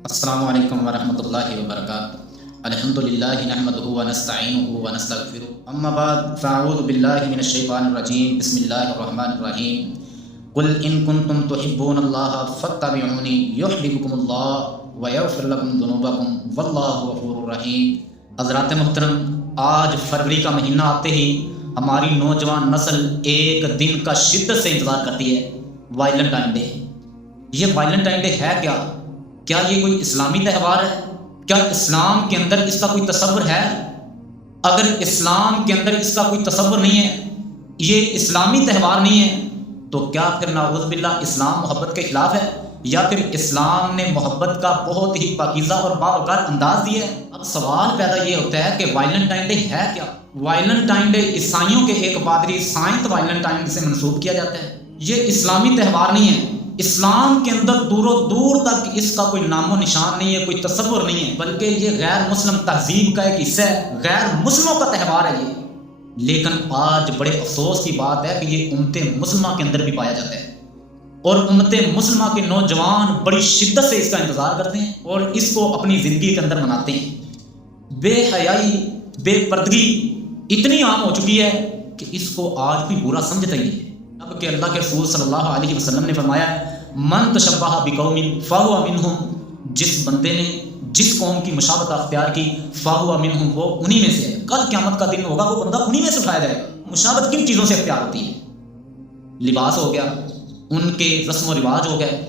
السلام علیکم ورحمۃ اللہ وبرکاتہ۔ الحمدللہ نحمدہ ونستعینہ ونستغفرہ، اما بعد فاعوذ باللہ من الشیطان الرجیم، بسم اللہ الرحمن الرحیم۔ قل ان کنتم تحبون اللہ فاتبعونی یحببکم اللہ ویغفر لکم ذنوبکم واللہ غفور رحیم۔ حضرات محترم، آج فروری کا مہینہ آتے ہی ہماری نوجوان نسل ایک دن کا شدت سے انتظار کرتی ہے، ویلنٹائن ڈے۔ یہ ویلنٹائن ڈے ہے کیا یہ کوئی اسلامی تہوار ہے؟ کیا اسلام کے اندر اس کا کوئی تصور ہے؟ اگر اسلام کے اندر اس کا کوئی تصور نہیں ہے، یہ اسلامی تہوار نہیں ہے، تو کیا پھر نعوذ باللہ اسلام محبت کے خلاف ہے، یا پھر اسلام نے محبت کا بہت ہی پاکیزہ اور باوقار انداز دیا ہے؟ اب سوال پیدا یہ ہوتا ہے کہ ویلنٹائن ڈے ہے کیا؟ ویلنٹائن ڈے عیسائیوں کے ایک پادری سائنٹ ویلنٹائن سے منسوب کیا جاتا ہے۔ یہ اسلامی تہوار نہیں ہے۔ اسلام کے اندر دور و دور تک اس کا کوئی نام و نشان نہیں ہے، کوئی تصور نہیں ہے، بلکہ یہ غیر مسلم تہذیب کا ایک حصہ ہے، غیر مسلموں کا تہوار ہے یہ۔ لیکن آج بڑے افسوس کی بات ہے کہ یہ امت مسلمہ کے اندر بھی پایا جاتا ہے، اور امت مسلمہ کے نوجوان بڑی شدت سے اس کا انتظار کرتے ہیں اور اس کو اپنی زندگی کے اندر مناتے ہیں۔ بے حیائی، بے پردگی اتنی عام ہو چکی ہے کہ اس کو آج بھی برا سمجھتا ہی ہے۔ اب کہ اللہ کے رسول صلی اللہ علیہ وسلم نے فرمایا ہے، من تشبہ بقوم فہو منہم، جس بندے نے جس قوم کی مشابہت اختیار کی فہو منہم، وہ انہی میں سے ہے۔ کل قیامت کا دن ہوگا، وہ بندہ انہی میں سے اٹھایا جائے گا۔ مشابہت کن چیزوں سے اختیار ہوتی ہے؟ لباس ہو گیا، ان کے رسم و رواج ہو گئے،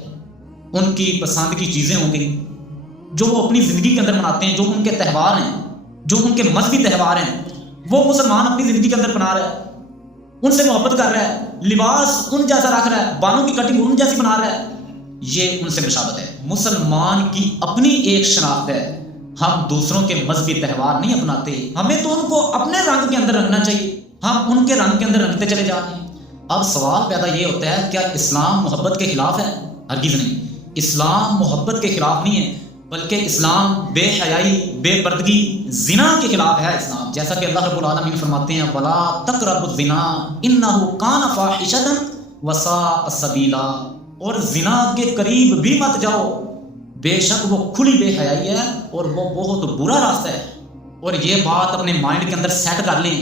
ان کی پسند کی چیزیں ہوں گی جو وہ اپنی زندگی کے اندر مناتے ہیں، جو ان کے تہوار ہیں، جو ان کے مذہبی تہوار ہیں، وہ مسلمان اپنی زندگی کے اندر بنا رہا ہے، ان سے محبت کر رہا ہے، لباس ان جیسا رکھ رہا ہے، بالوں کی کٹنگ ان جیسی بنا رہا ہے، یہ ان سے مشابہت ہے۔ مسلمان کی اپنی ایک شناخت ہے، ہم دوسروں کے مذہبی تہوار نہیں اپناتے، ہمیں تو ان کو اپنے رنگ کے اندر رنگنا چاہیے، ہم ان کے رنگ کے اندر رنگتے چلے جا رہے ہیں۔ اب سوال پیدا یہ ہوتا ہے، کیا اسلام محبت کے خلاف ہے؟ ہرگز نہیں، اسلام محبت کے خلاف نہیں ہے، بلکہ اسلام بے حیائی، بے پردگی، زنا کے خلاف ہے اسلام۔ جیسا کہ اللہ رب العالمین فرماتے ہیں، وَلَا تَقْرَبُوا الزِّنَا إِنَّهُ كَانَ فَاحِشَةً وَسَاءَ سَبِيلًا، اور زنا کے قریب بھی مت جاؤ، بے شک وہ کھلی بے حیائی ہے اور وہ بہت برا راستہ ہے۔ اور یہ بات اپنے مائنڈ کے اندر سیٹ کر لیں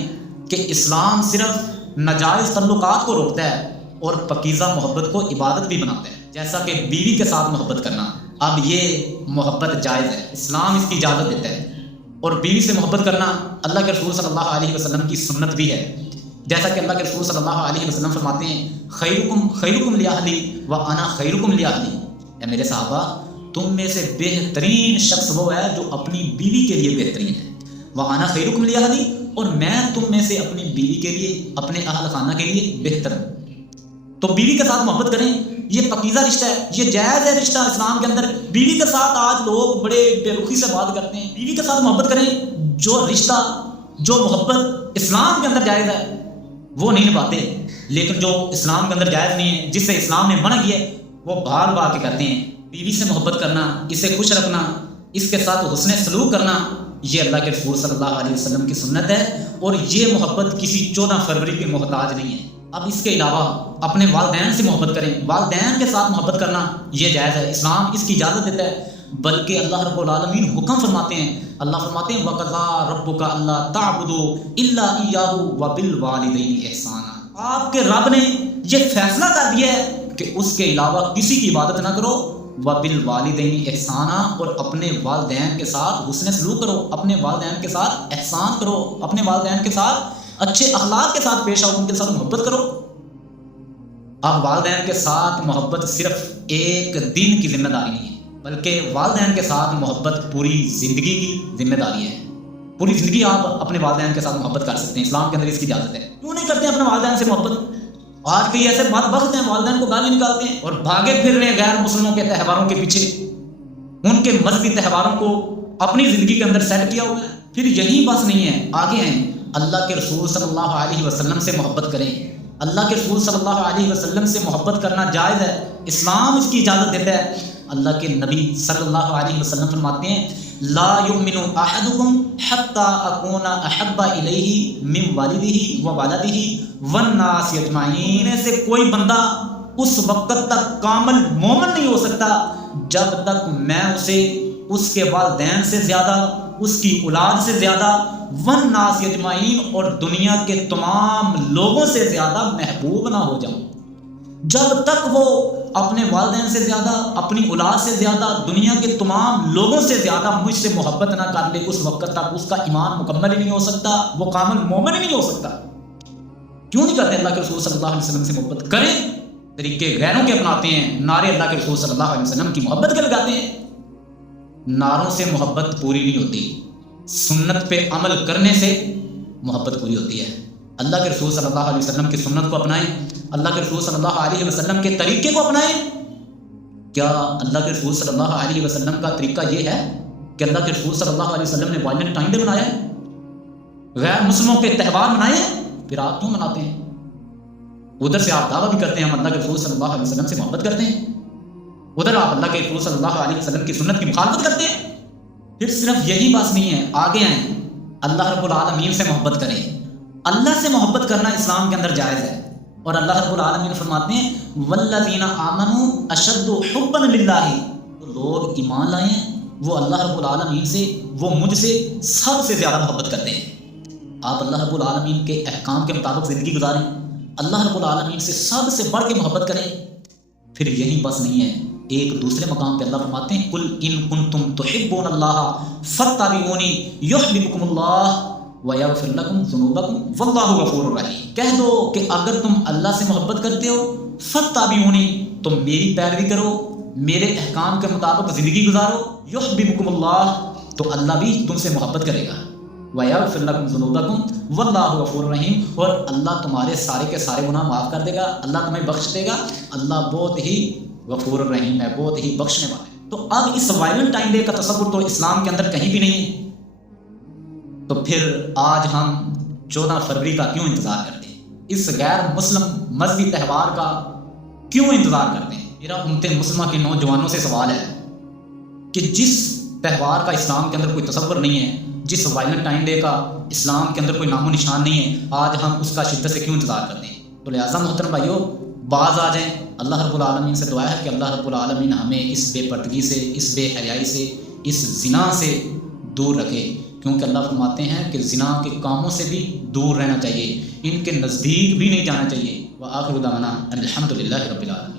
کہ اسلام صرف ناجائز تعلقات کو روکتا ہے اور پاکیزہ محبت کو عبادت بھی بناتا ہے، جیسا کہ بیوی کے ساتھ محبت کرنا۔ اب یہ محبت جائز ہے، اسلام اس کی اجازت دیتا ہے، اور بیوی سے محبت کرنا اللہ کے رسول صلی اللہ علیہ وسلم کی سنت بھی ہے، جیسا کہ اللہ کے رسول صلی اللہ علیہ وسلم فرماتے ہیں، خیرکم خیرکم لأہلی وأنا خیرکم لأہلی، اے میرے صحابہ، تم میں سے بہترین شخص وہ ہے جو اپنی بیوی کے لیے بہترین ہے، وأنا خیرکم لأہلی، اور میں تم میں سے اپنی بیوی کے لیے، اپنے اہل خانہ کے لیے بہتر ہوں۔ تو بیوی کے ساتھ محبت کریں، یہ پاکیزہ رشتہ ہے، یہ جائز ہے رشتہ اسلام کے اندر۔ بیوی کے ساتھ آج لوگ بڑے بے رخی سے بات کرتے ہیں، بیوی کے ساتھ محبت کریں، جو رشتہ، جو محبت اسلام کے اندر جائز ہے وہ نہیں نبھاتے، لیکن جو اسلام کے اندر جائز نہیں ہے، جس سے اسلام نے منع کیا ہے، وہ بھاگ بھاگ کے کرتے ہیں۔ بیوی سے محبت کرنا، اسے خوش رکھنا، اس کے ساتھ حسن سلوک کرنا، یہ اللہ کے رسول صلی اللہ علیہ وسلم کی سنت ہے، اور یہ محبت کسی 14 فروری کے محتاج نہیں ہے۔ اب اس کے علاوہ اپنے والدین سے محبت کریں، والدین کے ساتھ محبت کرنا یہ جائز ہے، اسلام اس کی اجازت دیتا ہے، بلکہ اللہ رب العالمین حکم فرماتے ہیں، اللہ فرماتے ہیں، وَقَضَىٰ رَبُّكَ أَلَّا تَعْبُدُوا إِلَّا إِيَّاهُ وَبِالْوَالِدَيْنِ إِحْسَانًا، آپ کے رب نے یہ فیصلہ کر دیا ہے کہ اس کے علاوہ کسی کی عبادت نہ کرو، وَبِالْوَالِدَيْنِ إِحْسَانًا، اور اپنے والدین کے ساتھ حسن سلوک کرو، اپنے والدین کے ساتھ احسان کرو، اپنے والدین کے ساتھ اچھے اخلاق کے ساتھ پیش آؤ، ان کے ساتھ محبت کرو۔ اب والدین کے ساتھ محبت صرف ایک دن کی ذمہ داری نہیں ہے، بلکہ والدین کے ساتھ محبت پوری زندگی کی ذمہ داری ہے۔ پوری زندگی آپ اپنے والدین کے ساتھ محبت کر سکتے ہیں، اسلام کے اندر اس کی اجازت ہے۔ کیوں نہیں کرتے ہیں اپنے والدین سے محبت؟ آج کئی ایسے بدبخت ہیں، والدین کو گالی نکالتے ہیں اور بھاگے پھر رہے ہیں غیر مسلموں کے تہواروں کے پیچھے، ان کے مذہبی تہواروں کو اپنی زندگی کے اندر سیٹ کیا ہوا ہے۔ پھر یہی بس نہیں ہے، آگے ہیں، اللہ کے رسول صلی اللہ علیہ وسلم سے محبت کریں۔ اللہ کے رسول صلی اللہ علیہ وسلم سے محبت کرنا جائز ہے، اسلام اس کی اجازت دیتا ہے۔ اللہ کے نبی صلی اللہ علیہ وسلم فرماتے ہیں، لا یؤمن احدکم حتی اکون احب الیہ من والدہ وولدہ والناس اجمعین، میں سے کوئی بندہ اس وقت تک کامل مومن نہیں ہو سکتا جب تک میں اسے اس کے والدین سے زیادہ، اس کی اولاد سے زیادہ، والناس اجمعین اور دنیا کے تمام لوگوں سے زیادہ محبوب نہ ہو جاؤں۔ جب تک وہ اپنے والدین سے زیادہ، اپنی اولاد سے زیادہ، دنیا کے تمام لوگوں سے زیادہ مجھ سے محبت نہ کر لے، اس وقت تک اس کا ایمان مکمل ہی نہیں ہو سکتا، وہ کامل مومن ہی نہیں ہو سکتا۔ کیوں نہیں کرتے اللہ کے رسول صلی اللہ علیہ وسلم سے محبت؟ کریں، طریقے غیروں کے اپناتے ہیں، نعرے اللہ کے رسول صلی اللہ علیہ وسلم کی محبت کے لگاتے ہیں۔ نعروں سے محبت پوری نہیں ہوتی، سنت پہ عمل کرنے سے محبت پوری ہوتی ہے۔ اللہ کے رسول صلی اللہ علیہ وسلم کی سنت کو اپنائیں، اللہ کے رسول صلی اللہ علیہ وسلم کے طریقے کو اپنائیں۔ کیا اللہ کے رسول صلی اللہ علیہ وسلم کا طریقہ یہ ہے کہ اللہ کے رسول صلی اللہ علیہ وسلم نے وائلنٹ ٹائم ڈے منایا ہے، غیر مسلموں کے تہوار منائے ہیں؟ پھر آپ کیوں مناتے ہیں؟ ادھر سے آپ دعویٰ بھی کرتے ہیں ہم اللہ کے رسول صلی اللہ علیہ وسلم سے محبت کرتے ہیں، ادھر آپ اللہ کے رسول صلی اللہ علیہ وسلم کی سنت کی مخالفت کرتے ہیں۔ پھر صرف یہی بات نہیں ہے، آگے آئیں، اللہ رب العالمین سے محبت کریں۔ اللہ سے محبت کرنا اسلام کے اندر جائز ہے، اور اللہ رب العالمین فرماتے ہیں والذین آمنوا اشد حبا للہ، وہ لوگ ایمان لائے ہیں وہ اللہ رب العالمین سے، وہ مجھ سے سب سے زیادہ محبت کرتے ہیں۔ آپ اللہ رب العالمین کے احکام کے مطابق زندگی گزاریں، اللہ رب العالمین سے سب سے بڑھ کے محبت کریں۔ پھر یہی بس نہیں ہے، ایک دوسرے مقام پہ اللہ فرماتے ہیں قل ان کنتم تحبون اللہ فاتبعونی یحببکم اللہ ویغفر لکم ذنوبکم واللہ غفور رحیم۔ کہہ دو کہ اگر تم اللہ سے محبت کرتے ہو فاتبعونی، تم میری پیروی کرو، میرے احکام کے مطابق زندگی گزارو، یحببکم اللہ، تو اللہ بھی تم سے محبت کرے گا، وَيَغْفِرْ لَكُمْ ذُنُوبَكُمْ وَاللَّهُ غَفُورٌ رَحِيمٌ، اور اللہ تمہارے سارے کے سارے گناہ معاف کر دے گا، اللہ تمہیں بخش دے گا، اللہ بہت ہی غفور الرحیم ہے، بہت ہی بخشنے والا ہے۔ تو اب اس وائلنٹ ٹائم ڈے کا تصور تو اسلام کے اندر کہیں بھی نہیں ہے، تو پھر آج ہم 14 فروری کا کیوں انتظار کرتے ہیں؟ اس غیر مسلم مذہبی تہوار کا کیوں انتظار کرتے ہیں؟ میرا امت مسلمہ کے نوجوانوں سے سوال ہے کہ جس تہوار کا اسلام کے اندر کوئی تصور نہیں ہے، جس وائلنٹ ٹائم ڈے کا اسلام کے اندر کوئی نام و نشان نہیں ہے، آج ہم اس کا شدت سے کیوں انتظار کرتے ہیں؟ تو لہٰذا محترم بھائیو، باز آ جائیں۔ اللہ رب العالمین سے دعا ہے کہ اللہ رب العالمین ہمیں اس بے پردگی سے، اس بے حیائی سے، اس زنا سے دور رکھے، کیونکہ اللہ فرماتے ہیں کہ زنا کے کاموں سے بھی دور رہنا چاہیے، ان کے نزدیک بھی نہیں جانا چاہیے۔ وآخر دعوانا ان الحمد للہ رب العالمین۔